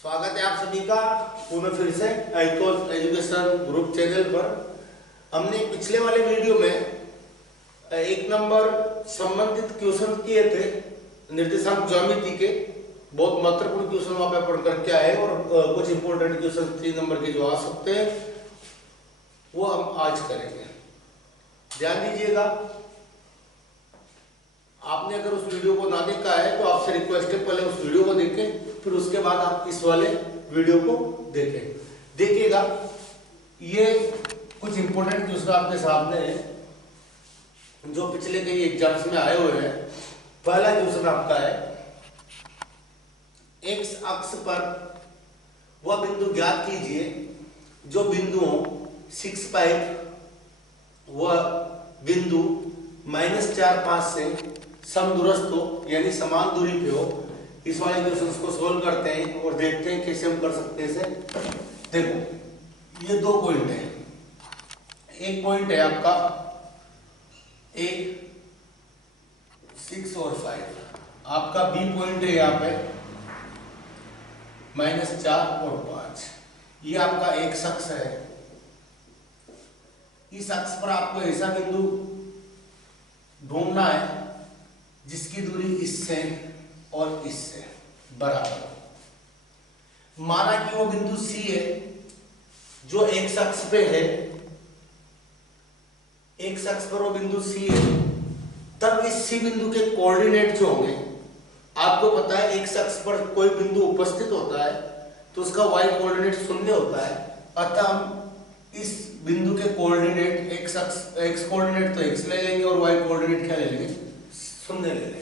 स्वागत है आप सभी का पुनः फिर से आईकोस एजुकेशन ग्रुप चैनल पर। हमने पिछले वाले वीडियो में एक नंबर संबंधित क्वेश्चन किए थे निर्देशांक ज्यामिति के। बहुत महत्वपूर्ण क्वेश्चन वहां पे पढ़ करके आए और कुछ इंपॉर्टेंट क्वेश्चन 3 नंबर के जो आ सकते हैं वो हम आज करेंगे। ध्यान दीजिएगा, आपने अगर उस वीडियो को ना देखा है तो आपसे रिक्वेस्ट है पहले उस वीडियो को देखें, फिर उसके बाद आप इस वाले वीडियो को देखें। देखिएगा, ये कुछ इंपॉर्टेंट क्वेश्चन आपके सामने है जो पिछले कई एग्जाम्स में आए हुए हैं। पहला क्वेश्चन आपका है, एक्स अक्ष पर वह बिंदु ज्ञात कीजिए जो बिंदुओं 6 5 व बिंदु -4 5 से समदूरस्थ हो, यानी समान दूरी पे हो। इस वाले क्वेश्चंस को सोल्व करते हैं और देखते हैं कैसे हम कर सकते हैं इसे। देखो, ये 2 पॉइंट है। एक पॉइंट है आपका एक 6 और 5, आपका बी पॉइंट है यहाँ पे -4 और 5। ये आपका एक अक्ष है। इस अक्ष पर आपको ऐसा बिंदु ढूंढना है जिसकी दूरी इससे और इससे बराबर हो। माना कि वो बिंदु सी है जो एक अक्ष पे है, एक अक्ष पर वो बिंदु सी है। तब इस सी बिंदु के कोऑर्डिनेट जो होंगे, आपको पता है एक अक्ष पर कोई बिंदु उपस्थित होता है तो उसका y कोऑर्डिनेट 0 होता है। अतः हम इस बिंदु के कोऑर्डिनेट x कोऑर्डिनेट तो x ले लेंगे और y कोऑर्डिनेट क्या ले लेंगे, 0 ले लेंगे।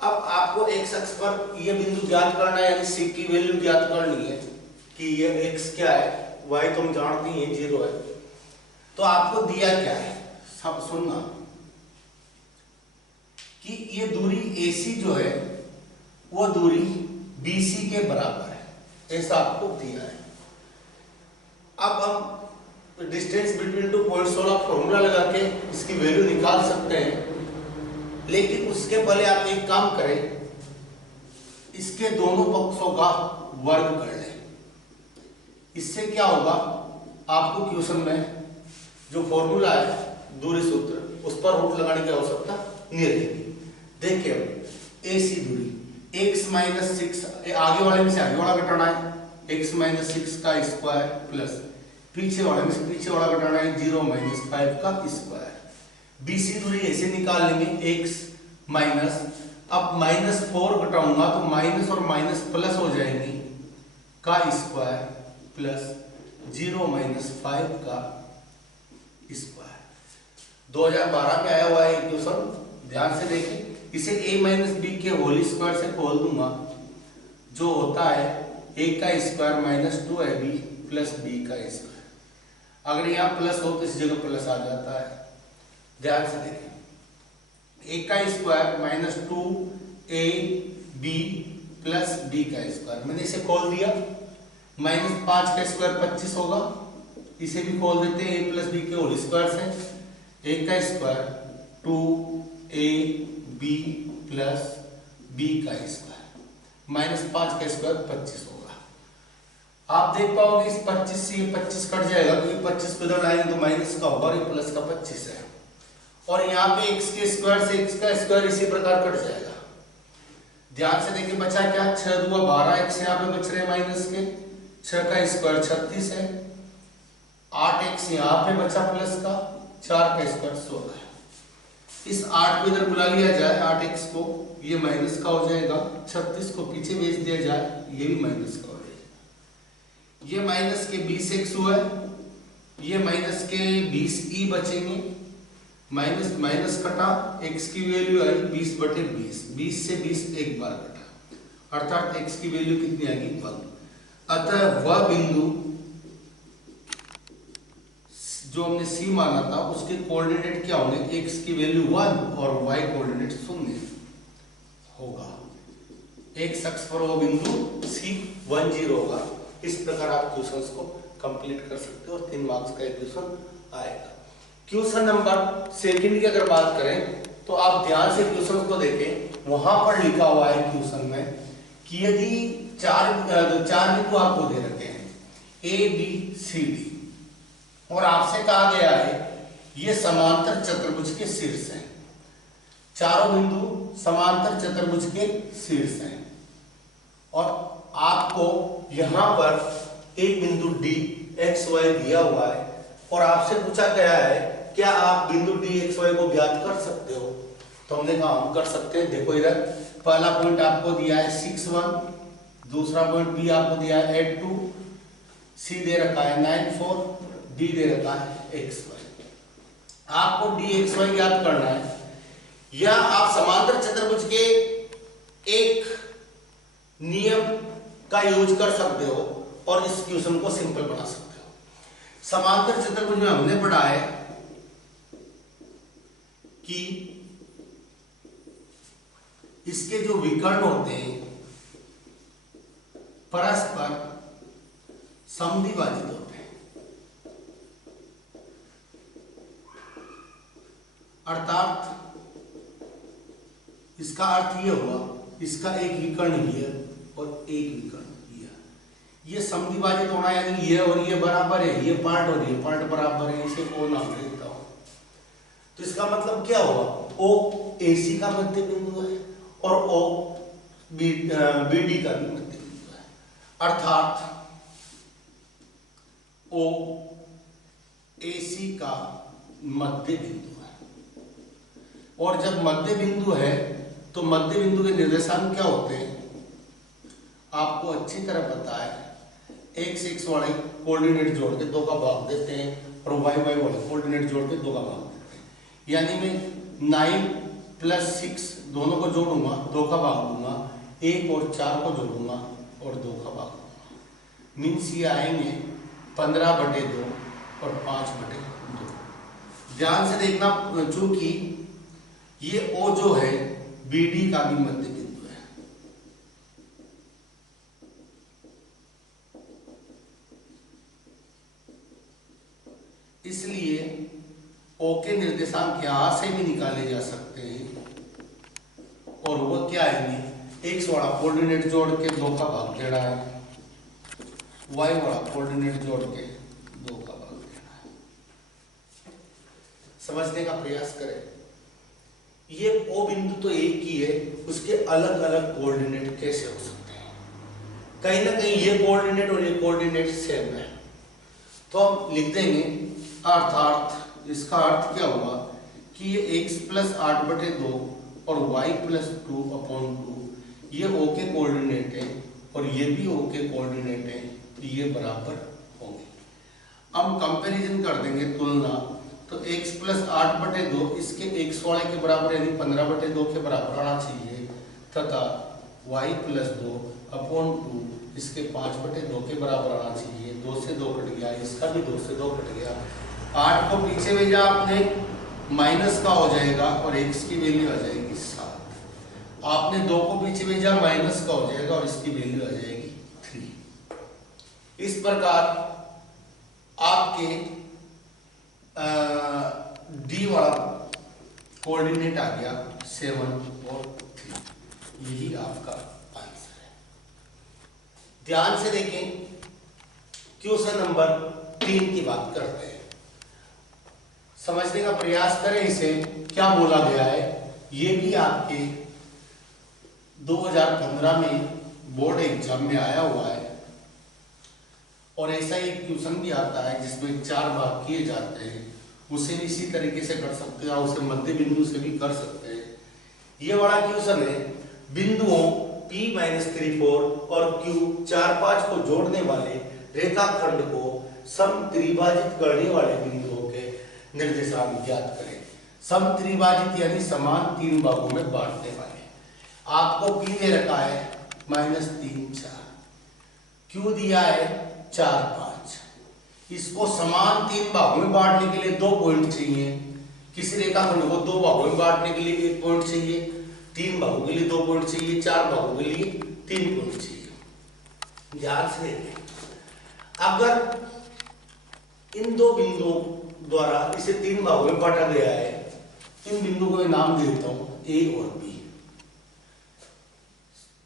अब आपको x अक्ष पर यह बिंदु ज्ञात करना है, यानी c की वैल्यू ज्ञात करनी है कि यह x क्या है, y तुम जानती हैं 0 है। तो आपको दिया क्या है, सब सुनना कि ये दूरी AC जो है वो दूरी BC के बराबर है, ऐसा आपको दिया है। अब हम डिस्टेंस बिटवीन 2 पॉइंट्स वाला फॉर्मूला लगा के इसकी वैल्यू निकाल सकते हैं, लेकिन उसके पहले आप एक काम करें, इसके दोनों पक्षों का वर्ग कर लें। इससे क्या होगा, आपको क्वेश्चन में जो फॉर्मूला है दूरी सूत्र, उस पर रूट लगाने की आवश्यकता नहीं रहेगी। देखिए, AC दूरी x -6, आगे वाले में से आगे वाला घटाना है, x -6 का स्क्वायर प्लस पीछे वाले में से पीछे वाला घटाना है 0 - 5 का स्क्वायर। BC दूरी ऐसे निकाल लेंगे, x माइनस, अब -4 घटाऊंगा तो माइनस और माइनस प्लस हो जाएंगी का स्क्वायर प्लस 0 - 5 का स्क्वायर। 2012 में आया हुआ है क्वेश्चन, ध्यान से देखिए। इसे a - b के होल स्क्वायर से खोल दूंगा, जो होता है a का स्क्वायर -2ab प्लस b का स्क्वायर। अगर यहाँ प्लस हो तो इस जगह प्लस आ जाता है। ध्यान से देखें, a का स्क्वायर -2ab प्लस b का स्क्वायर, मैंने इसे खोल दिया। -5 का स्क्वायर 25 होगा, इसे भी खोल देते हैं a प्लस b के होल स्क्वायर से। a का स्क्वायर 2ab प्लस b का स्क्वायर, -5 का स्क्वायर 25 होगा। आप देख पाओगे इस 25 से ये 25 कट जाएगा, क्योंकि 25 को इधर लाएंगे तो माइनस का होगा और ये प्लस का 25 है। और यहाँ पे x के स्क्वायर से x का स्क्वायर इसी प्रकार कट जाएगा। ध्यान से देखिए, बचा क्या, 6 दूना 12, x यहाँ पे बच रहे माइनस के, 6 का स्क्वायर 36 है, 8x यहाँ पे बचा प्लस का, 4 का स्क्वायर 16 है। इस 8 को इधर बुला लिया जाए, 8x को, ये माइनस का हो जाएगा। 36 को पीछे भेज दिया जाए, ये भी माइनस का हो जाएगा। ये माइनस के 20x हुआ है, ये माइनस के 20e बचेंगे। माइनस माइनस कटा, x की वैल्यू आई 20/20, 20 से 20 एक बार कटा, अर्थात x की वैल्यू कितनी आएगी, 1। अतः वह बिंदु जो हमने C माना था उसके कोऑर्डिनेट क्या होंगे, x की वैल्यू 1 और y कोऑर्डिनेट 0 होगा। एक अक्ष पर वो बिंदु C 1 0 होगा। इस प्रकार आप क्वेश्चंस को कंप्लीट कर सकते हो और 3 मार्क्स का एक क्वेश्चन आएगा। क्वेश्चन नंबर 2 की अगर बात करें तो आप ध्यान से क्वेश्चन को देखें, वहां पर लिखा हुआ है क्वेश्चन में कि यदि चार बिंदु आपको दे रखे हैं ए बी सी डी और आपसे कहा गया है ये समांतर चतुर्भुज के शीर्ष हैं, चारों बिंदु समांतर चतुर्भुज के शीर्ष हैं और आपको यहां पर एक बिंदु डी एक्स वाई दिया हुआ है और आपसे पूछा गया है क्या आप बिंदु डी एक्स वाई को ज्ञात कर सकते हो? तो हमने कहा हम कर सकते हैं। देखो इधर पहला पॉइंट आपको दिया है 6 1, दूसरा पॉइंट बी आपको दिया है 8 2, सी दे रखा है 9 4, डी दे रखा है एक्स वाई। आपको डी एक्स वाई ज्ञात करना है या आप समांतर चतुर्भुज के एक नियम का यूज कर सकते हो और इस क्वेश्चन को सिंपल बना सकते हो। समांतर चतुर्भुज में हमने पढ़ा है कि इसके जो विकर्ण होते हैं परस्पर समद्विभाजित होते हैं, अर्थात इसका अर्थ यह हुआ इसका एक विकर्ण ये और एक विकर्ण ये समद्विभाजित होना यानी ये और ये बराबर है, ये पार्ट और ये पार्ट बराबर है, इसे ओ नाम देता हूं। तो इसका मतलब क्या हुआ? ओ एसी का मध्य बिंदु है और ओ बीडी का भी मध्य बिंदु है, अर्थात ओ एसी का मध्य बिंदु है। और जब मध्य बिंदु है तो मध्य बिंदु के निर्देशांक क्या होते हैं आपको अच्छी तरह पता है। एक्स एक्स वाले कोऑर्डिनेट जोड़ के 2 का भाग देते हैं और वाई वाई वाले कोऑर्डिनेट जोड़ के 2 का भाग देते हैं। यानी मैं 9 + 6 दोनों को जोड़ूंगा, 2 का भाग दूंगा, 1 और 4 को जोड़ूंगा और 2 का भाग दूंगा। मीन्स ये आएंगे 15/2 और 5/2। ध्यान से देखना चूंकि ये ओ जो है बीडी का भी मध्य बिंदु है, इसलिए ओ के निर्देशांक यहां से भी निकाले जा सकते हैं और वो क्या आएंगे? एक्स वाला कोऑर्डिनेट जोड़ के 2 का भाग देना है, वाई वाला कोऑर्डिनेट जोड़ के 2 का भाग देना है। समझने का प्रयास करें। ये ओ बिंदु तो एक ही है, उसके अलग अलग कोऑर्डिनेट कैसे हो सकते हैं? कहीं ना कहीं ये कोऑर्डिनेट और ये कोऑर्डिनेट सेम है, तो हम लिख देंगे अर्थात इसका अर्थ क्या हुआ कि ये x + 8/2 और y + 2/2 ये o के कोऑर्डिनेट है और ये भी o के कोऑर्डिनेट है, तो ये बराबर होंगे। हम कंपैरिजन कर देंगे, तुलना, तो x + 8/2 इसके x वाले के बराबर यानी 15/2 के बराबर आना चाहिए तथा y + 2/2 इसके 5/2 के बराबर आना चाहिए। 2 से 2 कट गया, इसका भी 2 से 2 कट गया। 8 को पीछे भेजा आपने, माइनस का हो जाएगा और x की वैल्यू आ जाएगी 7। आपने 2 को पीछे भेजा, माइनस का हो जाएगा और इसकी वैल्यू आ जाएगी 3। इस प्रकार आपके डी वाला कोऑर्डिनेट आ गया 7 और 3। यही आपका आंसर है। ध्यान से देखें, क्वेश्चन नंबर 3 की बात करते हैं। समझने का प्रयास करें इसे, क्या बोला गया है। ये भी आपके 2015 में बोर्ड एग्जाम में आया हुआ है और ऐसा एक क्वेश्चन भी आता है जिसमें 4 भाग किए जाते हैं। उसे भी इसी तरीके से कर सकते हैं, उसे मध्य बिंदु से भी कर सकते हैं। ये बड़ा क्वेश्चन है, बिंदुओं P-3 4 और Q 4 5 को जोड़ने वाले रेखाखंड को समत्रिभाजित करने वाले बिंदुओं के निर्देशांक ज्ञात करें। समत्रिभाजित यानी समान 3 भागों में बांटने वाले। आपको P दे रखा है -3 4, Q दिया है 4 5। इसको समान 3 भागों में बांटने के लिए 2 पॉइंट चाहिए। किसी रेखाखंड को 2 भागों में बांटने के लिए 1 पॉइंट चाहिए, 3 भागों के लिए 2 पॉइंट चाहिए, 4 भागों के लिए 3 पॉइंट चाहिए। ध्यान से देखें, अगर इन 2 बिंदुओं द्वारा इसे 3 भागों में बांटा गया है, इन बिंदुओं को मैं नाम देता हूं A और B।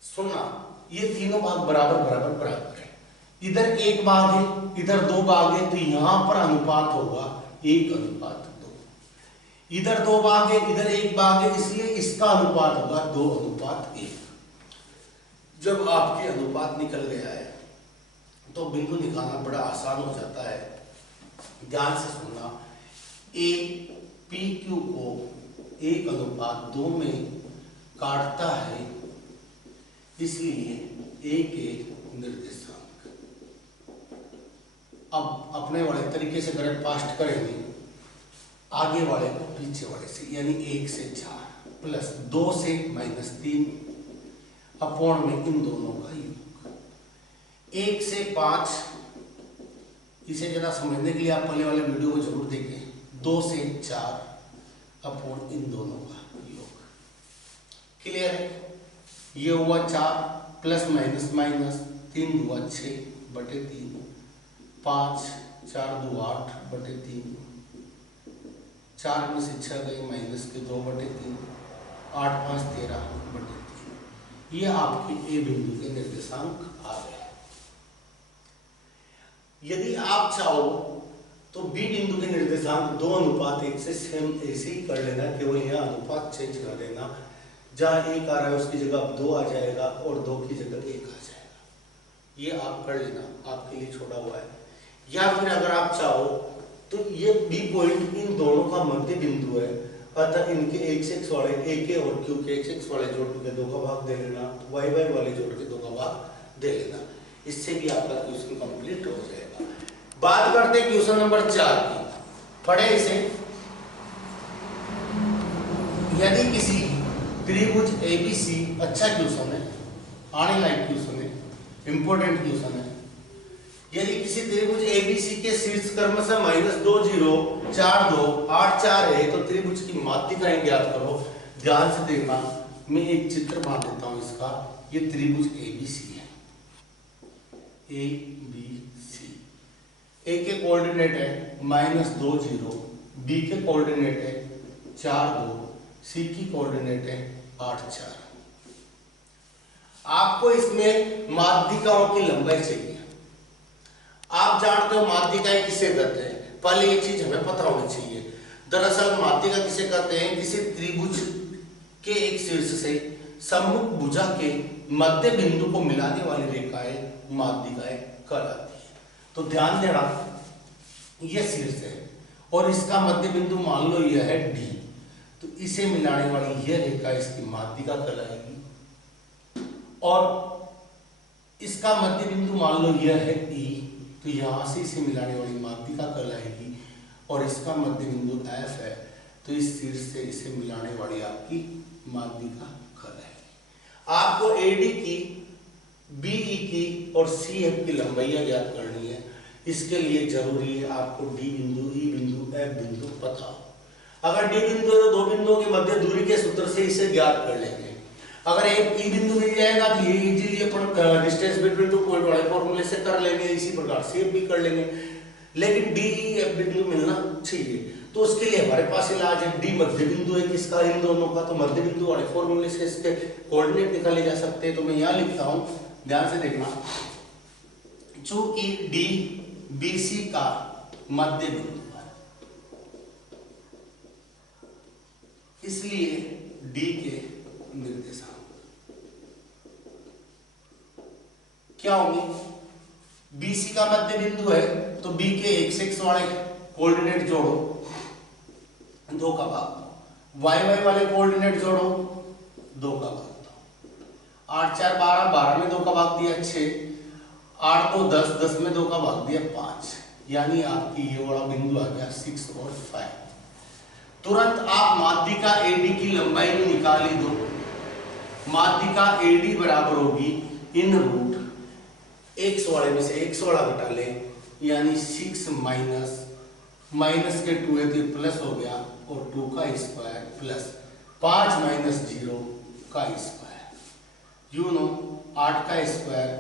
सुनना, ये तीनों भाग बराबर बराबर बराबर है। इधर एक भाग है, इधर दो भाग है, तो यहां पर अनुपात होगा 1:2। इधर दो भाग है, इधर एक भाग है, इसलिए इसका अनुपात होगा 2:1। जब आपके अनुपात निकल गया है तो बिंदु निकालना बड़ा आसान हो जाता है। ध्यान से सुनना, ए पी क्यू को 1:2 में काटता है, इसलिए ए के निर्देशांक। अब अपने वाले तरीके से करें, फास्ट करेंगे, आगे वाले को पीछे वाले से, यानी 1 से 4 प्लस 2 से -3 अपॉन में इन दोनों का योग। 1 से 5, इसे जरा समझने के लिए आप पहले वाले वीडियो को जरूर देखें। 2 से 4 अपॉन इन दोनों का योग। क्लियर है? ये हुआ 4 प्लस माइनस माइनस 3 2 6/3, 5 4 2 8/3, 4 में से 6 गए माइनस के 2/3, 8 5 13/3। ये आपके ए बिंदु के निर्देशांक आ गए। यदि आप चाहो तो बी बिंदु के निर्देशांक 2:1 से सेम ऐसे ही कर लेना, केवल यहाँ अनुपात चेंज कर देना। जहाँ 1 आ रहा है उसकी जगह अब 2 आ जाएगा और 2 की जगह 1 आ जाएगा। ये आप कर लेना, आपके लिए छोड़ा हुआ है। या फिर अगर आप चाहो तो ये बी पॉइंट इन दोनों का मध्य बिंदु है, अतः इनके x वाले a के और q के x वाले जोड़ के 2 का भाग दे लेना, y वाले जोड़ के 2 का भाग दे लेना। इससे भी आपका क्वेश्चन कंप्लीट हो जाएगा। बात करते हैं क्वेश्चन नंबर 4 की। पढ़े इसे। यदि किसी त्रिभुज ABC, अच्छा क्वेश्चन है, आने लायक क्वेश्चन है, इंपॉर्टेंट क्वेश्चन है। यदि किसी त्रिभुज ABC के शीर्ष क्रमशः -2 0 4 2 8 4 है, तो त्रिभुज की माध्यिकाएं ज्ञात करो। ध्यान से देखना, मैं एक चित्र बना देता हूं इसका। ये त्रिभुज ABC है, ABC। A के कोऑर्डिनेट है -2 0, B के कोऑर्डिनेट है 4 2, C की कोऑर्डिनेट है 8 4। आपको इसमें माध्यिकाओं की लंबाई चाहिए। आप जानते हो माध्यिकाएं किसे कहते हैं, पहले ये चीज हमें पता होनी चाहिए। दरअसल माध्यिका किसे कहते हैं? किसी त्रिभुज के एक शीर्ष से सम्मुख भुजा के मध्य बिंदु को मिलाने वाली रेखाएं माध्यिकाएं कहलाती है। तो ध्यान देना, यह शीर्ष है और इसका मध्य बिंदु मान लो यह है D, तो इसे मिलाने वाली यह रेखा इसकी माध्यिका कहलाएगी। और इसका मध्य बिंदु मान लो यह है E, तो यहां से इसे मिलाने वाली माध्यिका कहलाएगी। और इसका मध्य बिंदु F है, तो इस शीर्ष से इसे मिलाने वाली आपकी माध्यिका कहलाएगी। आपको AD की, BE की और CF की लंबाइयां ज्ञात करनी है। इसके लिए जरूरी है आपको D बिंदु, E बिंदु, F बिंदु पता हो। अगर D बिंदु है तो दो बिंदुओं के मध्य दूरी के सूत्र से इसे ज्ञात कर लेंगे। अगर एक E बिंदु मिल जाएगा तो ये इजीली अपन डिस्टेंस बिटवीन 2 पॉइंट वाले फॉर्मूले से कर लेंगे, इसी प्रकार से भी कर लेंगे। लेकिन DE बिंदु मिलना चाहिए, तो उसके लिए हमारे पास इलाज है। D मध्य बिंदु है किसका? इन दोनों का। तो मध्य बिंदु वाले फॉर्मूले से इसके कोऑर्डिनेट निकाले जा सकते हैं। तो मैं यहाँ लिखता हूँ, ध्यान से देखना। चूंकि D BC का मध्य बिंदु है, इसलिए D के निर्देशांक क्या होंगे? BC का मध्य बिंदु है तो B के x वाले कोऑर्डिनेट जोड़ो, 2 का भाग, y वाले कोऑर्डिनेट जोड़ो, 2 का भाग दो। 8 4 12, 12 में 2 का भाग दिया 6, 8 2 10, 10 में 2 का भाग दिया 5, यानी आपकी ये वाला बिंदु आ गया 6 और 5। तुरंत आप माध्यिका AD की लंबाई भी निकाल ही दो। माध्यिका AD बराबर होगी इन रूट x वाले में से x वाला घटा ले, यानी 6 माइनस के 2 है तो प्लस हो गया, और 2 का स्क्वायर प्लस 5 - 0 का स्क्वायर। यू नो 8 का स्क्वायर,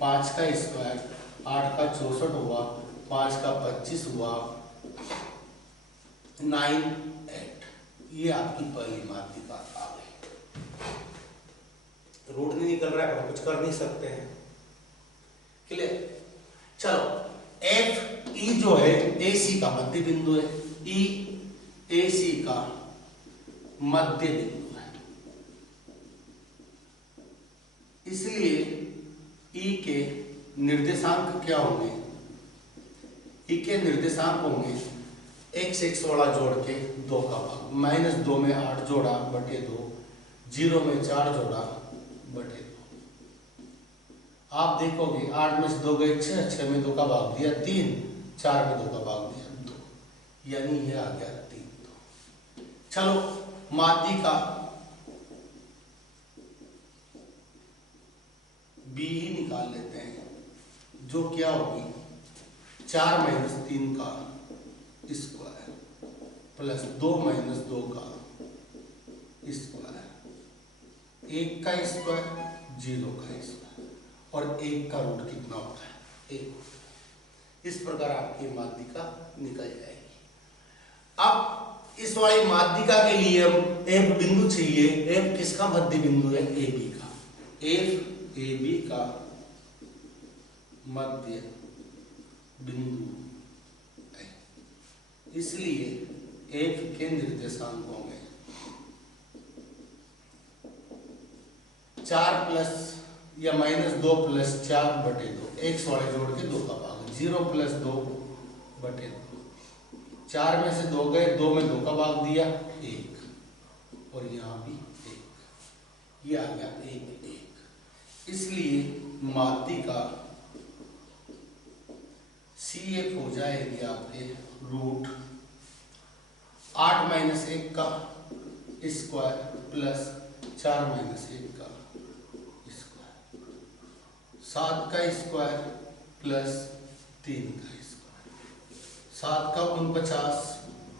5 का स्क्वायर, 8 का 64 हुआ, 5 का 25 हुआ, 9 8। ये आपकी पहली माध्यिका आ गई। रूट नहीं निकल रहा है, हम कुछ कर नहीं सकते हैं। क्लियर? चलो एफ ई जो है ए सी का मध्य बिंदु है, ई ए सी का मध्य बिंदु है, इसलिए ई के निर्देशांक क्या होंगे? ई के निर्देशांक होंगे एक्स एक्स वाला जोड़ के 2 का भाग, -2 में 8 जोड़ा बटे 2, 0 में 4 जोड़ा बटे 2। आप देखोगे 8 में से 2 गए 6, 6 में 2 का भाग दिया 3, 4 में 2 का भाग दिया 2, यानी ये आ गया 3 2। चलो माध्यिका बी ही निकाल लेते हैं, जो क्या होगी 4 - 3 का स्क्वायर प्लस 2 - 2 का स्क्वायर, 1 का स्क्वायर 0 का स्क्वायर, और 1 का रूट कितना होता है 1। इस प्रकार आपकी माध्यिका निकल जाएगी। अब इस वाली माध्यिका के लिए हम एफ बिंदु चाहिए। एफ किसका मध्य बिंदु है? ए बी का। एफ ए बी का मध्य बिंदु है, इसलिए एफ के निर्देशांक होंगे 4 प्लस या -2 प्लस 4 बटे 2, एक्स वाले जोड़ के 2 का भाग, 0 प्लस 2 बटे 2, 4 में से 2 गए, 2 में 2 का भाग दिया 1, और यहाँ भी 1, ये आ गया 1 1। इसलिए माध्यिका सी एफ हो जाएगी आपके रूट 8 - 1 का स्क्वायर प्लस 4 - 1 का स्क्वायर, 7 का स्क्वायर प्लस 3 का स्क्वायर, 7 का 49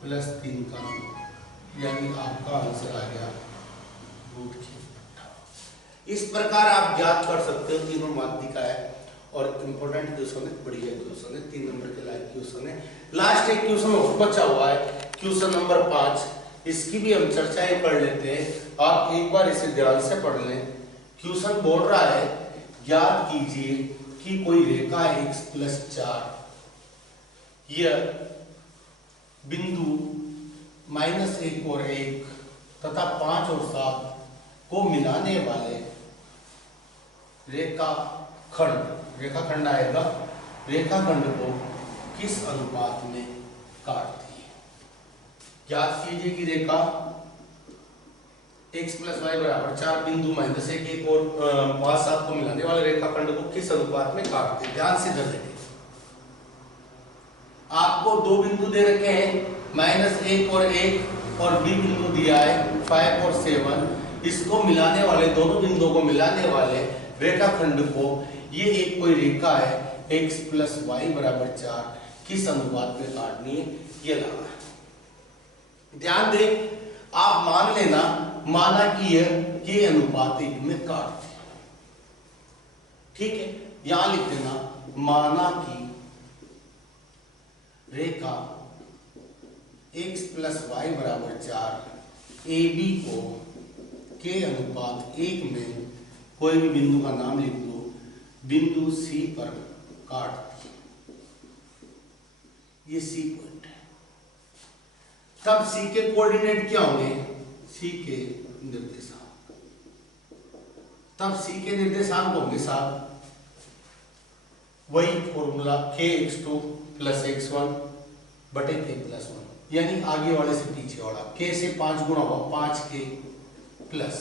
प्लस 3 का, यानी आपका आंसर आ गया रूट 6। इस प्रकार आप ज्ञात कर सकते हो तीनों माध्यिका है, और इंपॉर्टेंट क्वेश्चन है, बढ़िया क्वेश्चन है, 3 नंबर के लायक क्वेश्चन है। लास्ट एक क्वेश्चन और बचा हुआ है, क्वेश्चन नंबर 5, इसकी भी हम चर्चाएं कर लेते हैं। आप एक बार इसे ध्यान से पढ़ लें। क्वेश्चन बोल रहा है ज्ञात कीजिए कि कोई रेखा x + 4 यह बिंदु -1 और 1 तथा 5 और 7 को मिलाने वाले रेखाखंड आएगा, रेखाखंड को किस अनुपात में काटती है? ज्ञात कीजिए कि रेखा x + y = 4 बिंदु -1 1 और 5 7 को मिलाने वाले रेखाखंड को किस अनुपात में काटती है? ध्यान से इधर देखिए, आपको 2 बिंदु दे रखे हैं, -1 और 1, और b बिंदु दिया है 5 और 7। इसको मिलाने वाले, दोनों बिंदुओं को मिलाने वाले रेखाखंड को, ये एक कोई रेखा है x + y = 4, किस अनुपात में काटनी है ये लगा है। ध्यान दें, आप मान लेना, माना कि ये अनुपात 1 में काटती है, ठीक है। यहां लिख देना, माना कि रेखा x + y = 4 AB को के अनुपात 1 में कोई भी बिंदु का नाम लिख दो, बिंदु C पर काटती है, ये C पॉइंट है। तब C के कोऑर्डिनेट क्या होंगे? C के निर्देशांक, तब C के निर्देशांक होंगे साहब वही फॉर्मूला kx2 + x1 बटे k + 1, यानी आगे वाले से पीछे वाला, k से 5 गुणा हुआ 5k प्लस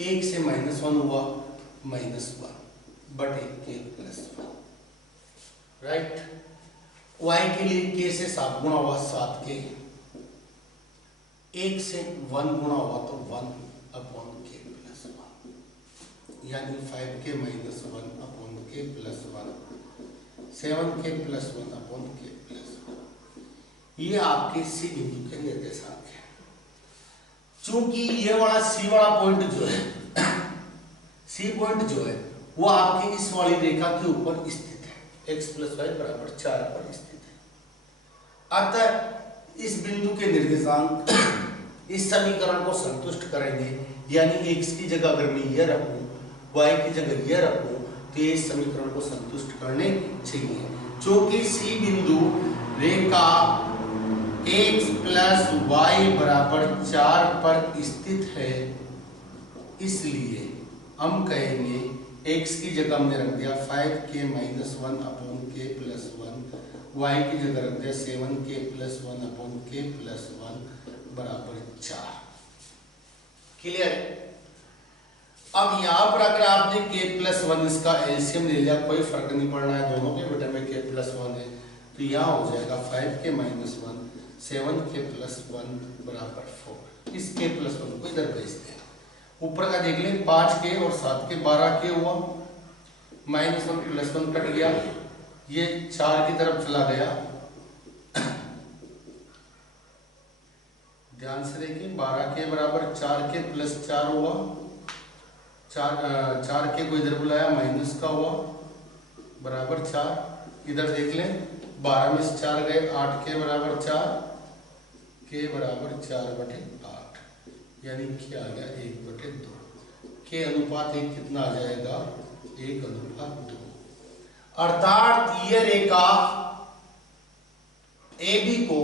1 से -1 हुआ -1 बटे k + 1, राइट। y के लिए k से 7 गुणा हुआ 7k, 1 से 1 गुणा हुआ तो 1/k + 1, यानी 5k - 1/k + 1, 7k + 1/k + 1। ये आपके सी बिंदु के निर्देशांक है। चूंकि ये वाला सी वाला पॉइंट जो है सी पॉइंट जो है वो आपकी इस वाली रेखा के ऊपर स्थित है, x + y = 4 पर स्थित है। अतः इस बिंदु के निर्देशांक इस समीकरण को संतुष्ट करेंगे, यानी x की जगह अगर मैं यह रखूं y की जगह यह रखूं तो ये इस समीकरण को संतुष्ट करने चाहिए। चूंकि सी बिंदु रेखा x प्लस वाई बराबर 4 पर स्थित है, इसलिए हम कहेंगे x की जगह हमने रख दिया 5k minus 1 upon k plus 1, y की जगह रख दिया 7k plus 1 upon k plus 1 बराबर 4। क्लियर है? अब यहां पर अगर आपने k प्लस 1 इसका एलसीएम ले लिया, कोई फर्क नहीं पड़ रहा है, दोनों के बेटे में k प्लस 1 है, तो यहाँ हो जाएगा 5k माइनस 1 7k प्लस 1 बराबर 4। इस k प्लस 1 को इधर भेजते हैं। ऊपर का देख लें 5k और 7k 12k हुआ, माइनस 1 प्लस 1 कट गया, ये 4 की तरफ चला गया। ध्यान से देखिए 12k बराबर 4k प्लस 4 हुआ, 4k को इधर बुलाया माइनस का हुआ बराबर 4। इधर देख लें 12 में से 4 गए, 8k बराबर 4, k बराबर 4/8, यानी क्या आ गया 1/2। k अनुपात 1 कितना आ जाएगा 1/2। अर्थात यह रेखा AB को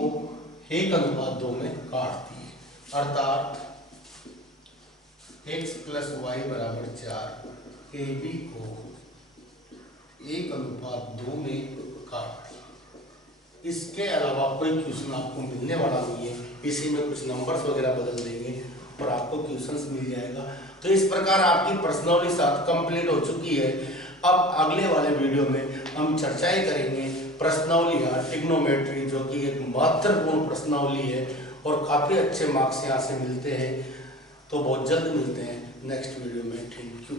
1/2 में काटती है, अर्थात x प्लस वाई बराबर 4 AB को 1/2 में काटती है। इसके अलावा कोई क्वेश्चन आपको मिलने वाला नहीं है, इसी में कुछ नंबर्स वगैरह बदल देंगे और आपको क्वेश्चंस मिल जाएगा। तो इस प्रकार आपकी प्रश्नावली 7 कंप्लीट हो चुकी है। अब अगले वाले वीडियो में हम चर्चाएं करेंगे प्रश्नावली या ट्रिग्नोमेट्री, जो कि एक महत्वपूर्ण प्रश्नावली है और काफी अच्छे मार्क्स यहाँ से मिलते हैं। तो बहुत जल्द मिलते हैं नेक्स्ट वीडियो में। Thank you.